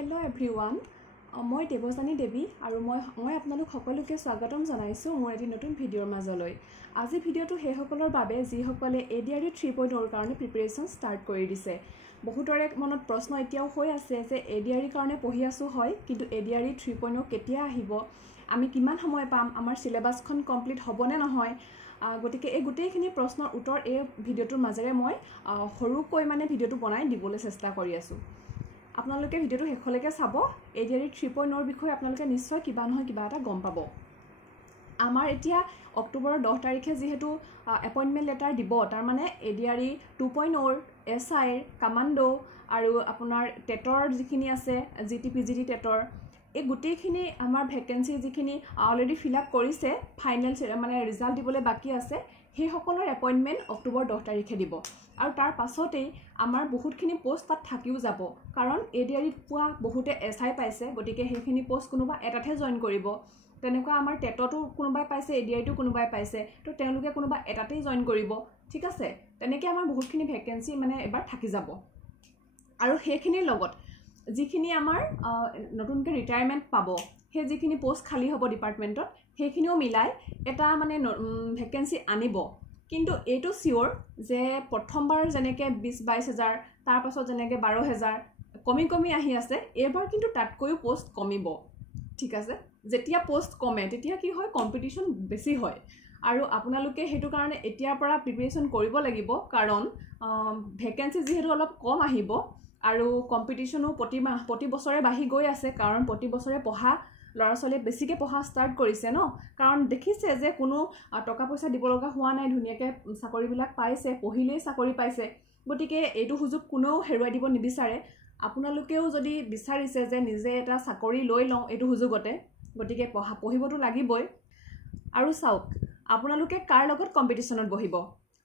Hello everyone. মই দেৱজানী দেৱী আৰু মই আপোনালোক সকলোকে স্বাগতম জনাইছো মোৰ এটি নতুন ভিডিঅ'ৰ মাজলৈ। আজি ভিডিঅ'টো হেসকলৰ বাবে যিসকলে ADRE 3.0 কাৰণে প্ৰিপাৰেচন ষ্টাৰ্ট কৰি দিছে। বহুতৰে মনত প্ৰশ্ন এতিয়াও হৈ আছে যে ADRE কাৰণে পঢ়ি আছো হয় কিন্তু ADRE 3.0 কেতিয়া আহিব, আমি কিমান সময় পাম, আমাৰ সিলেবাসখন কমপ্লিট হ'বনে নহয়। গতিকে এই গোটেইখিনি প্ৰশ্নৰ উত্তৰ এই ভিডিঅ'টোৰ মাজেৰে মই সৰুকৈ ভিডিঅ'টো বনাই দিবলৈ চেষ্টা কৰি আছো। আপোনালোকে ভিডিঅ'টো শেষলৈকে চাব। ADRE 3.0 বিষয়ে আপোনালোকে নিশ্চয় কিবা নহয় কিবা এটা গম পাব। আমাৰ এতিয়া অক্টোবৰৰ 10 তাৰিখে যেহেতু এপইণ্টমেণ্ট লেটাৰ দিব, তাৰ মানে ADRE 2.0 SI কমাণ্ডো আৰু আপোনাৰ টেটৰ যিখিনি আছে GT টেটৰ এই গোটেইখিনি আমাৰ ভেকেন্সি যিখিনি অলৰেডি ফিল আপ কৰিছে, ফাইনেল ৰিজাল্ট দিবলৈ বাকী আছে, সেই সকলৰ এপইণ্টমেণ্ট অক্টোবৰ 10 তাৰিখে দিব। আৰু তাৰ পাছতেই আমাৰ বহুতখিনি পোষ্ট তাত থাকিও যাব, কাৰণ ADRE পোৱা বহুতে SI পাইছে, গতিকে সেইখিনি পোষ্ট কোনোবা এটাতহে জইন কৰিব। তেনেকুৱা আমাৰ টেটতো কোনোবাই পাইছে, ADREটো কোনোবাই পাইছে, তো তেওঁলোকে কোনোবা এটাতেই জইন কৰিব। ঠিক আছে, তেনেকৈ আমাৰ বহুতখিনি ভেকেন্সি এবাৰ থাকি যাব। আৰু সেইখিনিৰ লগত যিখিনি আমাৰ নতুনকৈ ৰিটায়াৰমেণ্ট পাব, সেই যিখিনি পোষ্ট খালী হ'ব ডিপাৰ্টমেণ্টত, সেইখিনিও মিলাই এটা ভেকেন্সি আনিব। কিন্তু এইটো চিয়'ৰ যে প্ৰথমবাৰ যেনেকৈ 20-22 হাজাৰ, তাৰ পাছত যেনেকৈ 12 হাজাৰ কমি আহি আছে, এইবাৰ কিন্তু তাতকৈও পোষ্ট কমিব। ঠিক আছে, যেতিয়া পোষ্ট কমে তেতিয়া কি হয়, কম্পিটিশ্যন বেছি হয়। আৰু আপোনালোকে সেইটো কাৰণে এতিয়াৰ পৰা প্ৰিপাৰেশ্যন কৰিব লাগিব, কাৰণ ভেকেন্সি যিহেতু অলপ কম আহিব আৰু কম্পিটিশ্যনো প্ৰতি বছৰে বাঢ়ি গৈ আছে, কাৰণ প্ৰতি বছৰে পঢ়া ল'ৰা ছোৱালীয়ে বেছিকৈ পঢ়া ষ্টাৰ্ট কৰিছে ন, কাৰণ দেখিছে যে কোনো টকা পইচা দিব লগা হোৱা নাই, ধুনীয়াকৈ চাকৰিবিলাক পাইছে, পঢ়িলেই চাকৰি পাইছে। গতিকে এইটো সুযোগ কোনেও হেৰুৱাই দিব নিবিচাৰে। আপোনালোকেও যদি বিচাৰিছে যে নিজে এটা চাকৰি লৈ লওঁ এইটো সুযোগতে, গতিকে পঢ়িবতো লাগিবই। আৰু চাওক, আপোনালোকে কাৰ লগত কম্পিটিশ্যনত বহিব,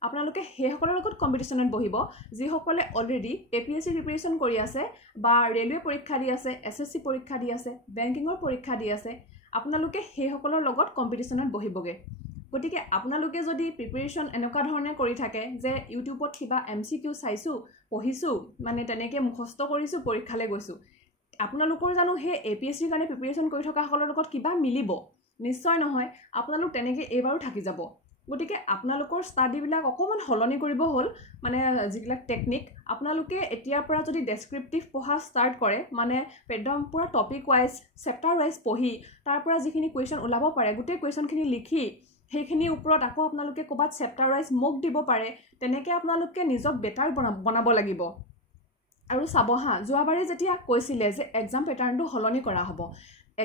আপোনালোকে সেইসকলৰ লগত কম্পিটিশ্যনত বহিব যিসকলে অলৰেডি APSC প্ৰিপাৰেশ্যন কৰি আছে, বা ৰেলৱে পৰীক্ষা দি আছে, SSC পৰীক্ষা দি আছে, বেংকিঙৰ পৰীক্ষা দি আছে, আপোনালোকে সেইসকলৰ লগত কম্পিটিশ্যনত বহিবগৈ। গতিকে আপোনালোকে যদি প্ৰিপাৰেশ্যন এনেকুৱা ধৰণে কৰি থাকে যে ইউটিউবত কিবা MCQ চাইছোঁ, পঢ়িছোঁ, তেনেকৈ মুখস্থ কৰিছোঁ, পৰীক্ষালৈ গৈছোঁ, আপোনালোকৰ জানো সেই APSCৰ কাৰণে প্ৰিপাৰেশ্যন কৰি থকাসকলৰ লগত কিবা মিলিব? নিশ্চয় নহয়। আপোনালোক তেনেকৈ এইবাৰো থাকি যাব। গতিকে আপোনালোকৰ ষ্টাডিবিলাক অকণমান সলনি কৰিব হ'ল, যিবিলাক টেকনিক আপোনালোকে এতিয়াৰ পৰা যদি ডেছক্ৰিপটিভ পঢ়া ষ্টাৰ্ট কৰে, একদম পূৰা টপিক ৱাইজ, চেপ্টাৰ ৱাইজ পঢ়ি তাৰ পৰা যিখিনি কুৱেশ্যন ওলাব পাৰে গোটেই কুৱেশ্যনখিনি লিখি সেইখিনিৰ ওপৰত আকৌ আপোনালোকে ক'ৰবাত চেপ্টাৰ ৱাইজ মোক দিব পাৰে, তেনেকৈ আপোনালোকে নিজক বেটাৰ বনাব লাগিব। আৰু চাব হা, যোৱাবাৰে যেতিয়া কৈছিলে যে এক্সাম পেটাৰ্ণটো সলনি কৰা হ'ব,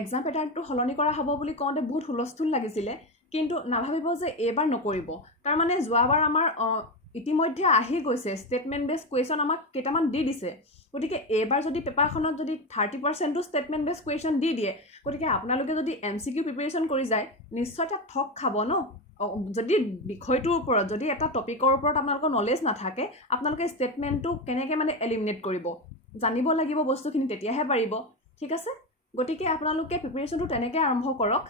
এক্সাম পেটাৰ্ণটো সলনি কৰা হ'ব বুলি কওঁতে বহুত হুলস্থুল লাগিছিলে, কিন্তু নাভাবিব যে এইবাৰ নকৰিব। তাৰমানে যোৱাবাৰ আমাৰ ইতিমধ্যে আহি গৈছে ষ্টেটমেণ্ট বেছ কুৱেশ্যন, আমাক কেইটামান দি দিছে। গতিকে এইবাৰ যদি পেপাৰখনত যদি 30%টো ষ্টেটমেণ্ট বেছ কুৱেশ্যন দি দিয়ে, গতিকে আপোনালোকে যদি MCQ প্ৰিপাৰেশ্যন কৰি যায়, নিশ্চয় তাত ঠগ খাব ন। যদি বিষয়টোৰ ওপৰত, যদি এটা টপিকৰ ওপৰত আপোনালোকৰ নলেজ নাথাকে, আপোনালোকে ষ্টেটমেণ্টটো কেনেকৈ এলিমিনেট কৰিব জানিব লাগিব বস্তুখিনি, তেতিয়াহে পাৰিব। ঠিক আছে, গতিকে আপোনালোকে প্ৰিপাৰেশ্যনটো তেনেকৈ আৰম্ভ কৰক।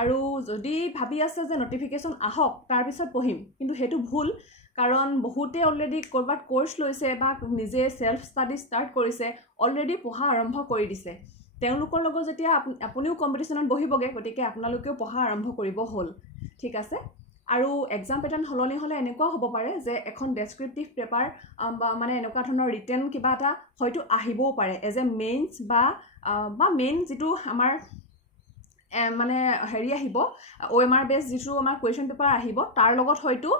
আৰু যদি ভাবি আছে যে নটিফিকেশ্যন আহক তাৰপিছত পঢ়িম, কিন্তু সেইটো ভুল, কাৰণ বহুতে অলৰেডি ক'ৰবাত কোৰ্চ লৈছে বা নিজে ছেল্ফ ষ্টাডি ষ্টাৰ্ট কৰিছে, অলৰেডি পঢ়া আৰম্ভ কৰি দিছে। তেওঁলোকৰ লগত যেতিয়া আপুনিও কম্পিটিশ্যনত বহিবগৈ, গতিকে আপোনালোকেও পঢ়া আৰম্ভ কৰিব হ'ল। ঠিক আছে, আৰু এক্সাম পেটাৰ্ণ সলনি হ'লে এনেকুৱাও হ'ব পাৰে যে এখন ডেছক্ৰিপটিভ পেপাৰ বা এনেকুৱা ধৰণৰ ৰিটেন কিবা এটা হয়তো আহিবও পাৰে এজ এ মেইনছ বা মেইন যিটো আমাৰ আহিব, OMR বেছ যিটো আমাৰ কুৱেশ্যন পেপাৰ আহিব, তাৰ লগত হয়তো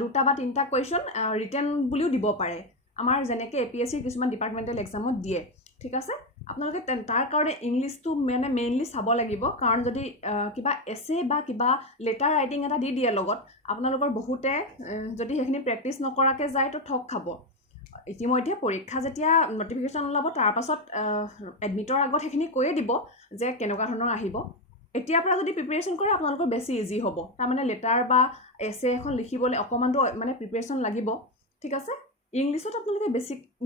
2 বা 3টা কুৱেশ্যন ৰিটেন বুলিও দিব পাৰে, আমাৰ যেনেকৈ APSCৰ কিছুমান ডিপাৰ্টমেণ্টেল এক্সামত দিয়ে। ঠিক আছে, আপোনালোকে তাৰ কাৰণে ইংলিছটো মেইনলি চাব লাগিব, কাৰণ যদি কিবা এছে বা কিবা লেটাৰ ৰাইটিং এটা দি দিয়ে লগত, আপোনালোকৰ বহুতে যদি সেইখিনি প্ৰেক্টিছ নকৰাকৈ যায় তো ঠগ খাব। ইতিমধ্যে পৰীক্ষা যেতিয়া নটিফিকেশ্যন ওলাব, তাৰ পাছত এডমিটৰ আগত সেইখিনি কৈয়ে দিব যে কেনেকুৱা ধৰণৰ আহিব। এতিয়াৰ পৰা যদি প্ৰিপাৰেশ্যন কৰে আপোনালোকৰ বেছি ইজি হ'ব। তাৰমানে লেটাৰ বা এছে এখন লিখিবলৈ অকণমানটো প্ৰিপাৰেশ্যন লাগিব। ঠিক আছে, ইংলিছত আপোনালোকে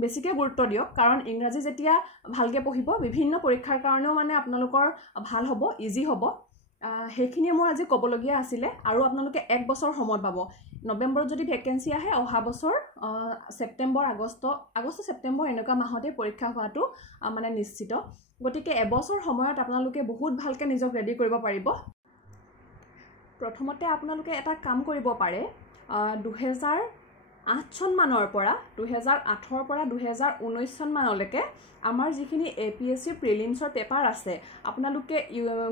বেছিকৈ গুৰুত্ব দিয়ক, কাৰণ ইংৰাজী যেতিয়া ভালকৈ পঢ়িব, বিভিন্ন পৰীক্ষাৰ কাৰণেও আপোনালোকৰ ভাল হ'ব, ইজি হ'ব। সেইখিনিয়ে মোৰ আজি ক'বলগীয়া আছিলে। আৰু আপোনালোকে 1 বছৰ সময় পাব। নৱেম্বৰত যদি ভেকেন্সি আহে অহা বছৰ ছেপ্টেম্বৰ আগষ্ট ছেপ্টেম্বৰ এনেকুৱা মাহতে পৰীক্ষা হোৱাটো মানে নিশ্চিত গতিকে এবছৰ সময়ত আপোনালোকে বহুত ভালকৈ নিজক ৰেডি কৰিব পাৰিব প্ৰথমতে আপোনালোকে এটা কাম কৰিব পাৰে 2008 চন মানৰ পৰা 2008 পৰা 2019 চন মানলৈকে আমাৰ যিখিনি APSC প্ৰিলিমছৰ পেপাৰ আছে আপোনালোকে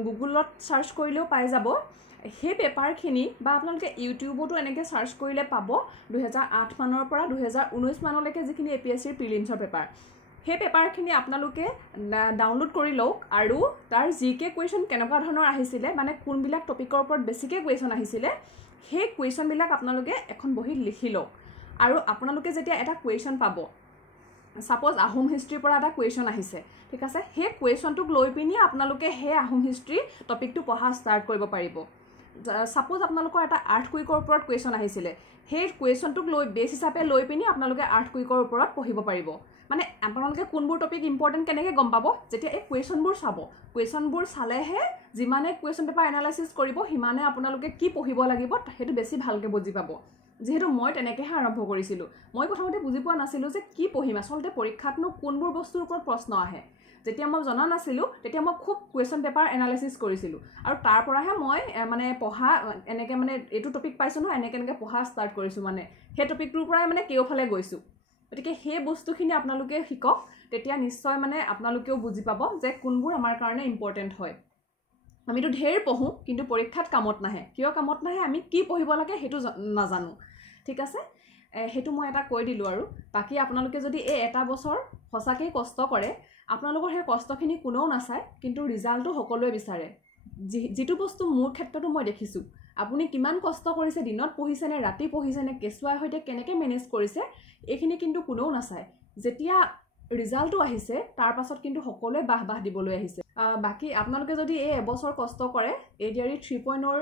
গুগলত সাৰ্চ কৰিলেও পাই যাব সেই পেপাৰখিনি বা আপোনালোকে ইউটিউবতো এনেকৈ সাৰ্চ কৰিলে পাব 2008 মানৰ পৰা 2019 মানলৈকে যিখিনি APSC প্ৰিলিমছৰ পেপাৰ সেই পেপাৰখিনি আপোনালোকে ডাউনলোড কৰি লওক আৰু তাৰ জিকে কুৱেশ্যন কেনেকুৱা ধৰণৰ আহিছিলে মানে কোনবিলাক টপিকৰ ওপৰত বেছিকৈ কুৱেশ্যন আহিছিলে সেই কুৱেশ্যনবিলাক আপোনালোকে এখন বহীত লিখি লওক আৰু আপোনালোকে যেতিয়া এটা কুৱেশ্যন পাব সাপোজ আহোম হিষ্ট্ৰীৰ পৰা এটা কুৱেশ্যন আহিছে ঠিক আছে সেই কুৱেশ্যনটোক লৈ পিনি আপোনালোকে সেই আহোম হিষ্ট্ৰী টপিকটো পঢ়া ষ্টাৰ্ট কৰিব পাৰিব সাপোজ আপোনালোকৰ এটা আৰ্থকুইকৰ ওপৰত কুৱেশ্যন আহিছিলে সেই কুৱেশ্যনটোক লৈ বেছ হিচাপে লৈ পিনি আপোনালোকে আৰ্থকুইকৰ ওপৰত পঢ়িব পাৰিব মানে আপোনালোকে কোনবোৰ টপিক ইম্পৰ্টেণ্ট কেনেকৈ গম পাব যেতিয়া এই কুৱেশ্যনবোৰ চাব কুৱেশ্যনবোৰ চালেহে যিমানে কুৱেশ্যন পেপাৰ এনালাইচিছ কৰিব সিমানে আপোনালোকে কি পঢ়িব লাগিব সেইটো বেছি ভালকৈ বুজি পাব যেহেতু মই তেনেকৈহে আৰম্ভ কৰিছিলোঁ মই প্ৰথমতে বুজি পোৱা নাছিলোঁ যে কি পঢ়িম আচলতে পৰীক্ষাতনো কোনবোৰ বস্তুৰ ওপৰত প্ৰশ্ন আহে যেতিয়া মই জনা নাছিলোঁ তেতিয়া মই খুব কুৱেশ্যন পেপাৰ এনালাইচিছ কৰিছিলোঁ আৰু তাৰ পৰাহে মই মানে পঢ়া এনেকৈ মানে এইটো টপিক পাইছোঁ নহয় এনেকৈ পঢ়া ষ্টাৰ্ট কৰিছোঁ মানে সেই টপিকটোৰ পৰাই মানে কেওফালে গৈছোঁ গতিকে সেই বস্তুখিনি আপোনালোকে শিকক তেতিয়া নিশ্চয় মানে আপোনালোকেও বুজি পাব যে কোনবোৰ আমাৰ কাৰণে ইম্পৰ্টেণ্ট হয় আমিতো ঢেৰ পঢ়োঁ কিন্তু পৰীক্ষাত কামত নাহে কিয় কামত নাহে আমি কি পঢ়িব লাগে সেইটো নাজানো ঠিক আছে সেইটো মই এটা কৈ দিলোঁ আৰু বাকী আপোনালোকে যদি এই এটা বছৰ সঁচাকৈ কষ্ট কৰে আপোনালোকৰ সেই কষ্টখিনি কোনেও নাচায় কিন্তু ৰিজাল্টটো সকলোৱে বিচাৰে যিটো বস্তু মোৰ ক্ষেত্ৰতো মই দেখিছোঁ আপুনি কিমান কষ্ট কৰিছে দিনত পঢ়িছে নে ৰাতি পঢ়িছে নে কেঁচুৱাৰ সৈতে কেনেকৈ মেনেজ কৰিছে এইখিনি কিন্তু কোনেও নাচায় যেতিয়া ৰিজাল্টটো আহিছে তাৰ পাছত কিন্তু সকলোৱে বাহ দিবলৈ আহিছে বাকী আপোনালোকে যদি এই এবছৰ কষ্ট কৰে ADRE 3.0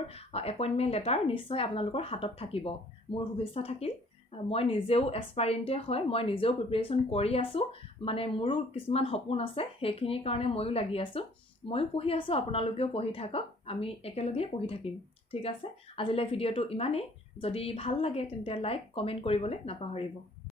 এপইণ্টমেণ্ট লেটাৰ নিশ্চয় আপোনালোকৰ হাতত থাকিব মোৰ শুভেচ্ছা থাকিল মই নিজেও এছপাইৰেণ্টে হয় মই নিজেও প্ৰিপাৰেশ্যন কৰি আছোঁ মানে মোৰো কিছুমান সপোন আছে সেইখিনিৰ কাৰণে ময়ো লাগি আছোঁ ময়ো পঢ়ি আছোঁ আপোনালোকেও পঢ়ি থাকক আমি একেলগে পঢ়ি থাকিম ঠিক আছে আজিলৈ ভিডিঅ'টো ইমানেই যদি ভাল লাগে তেন্তে লাইক কমেণ্ট কৰিবলৈ নাপাহৰিব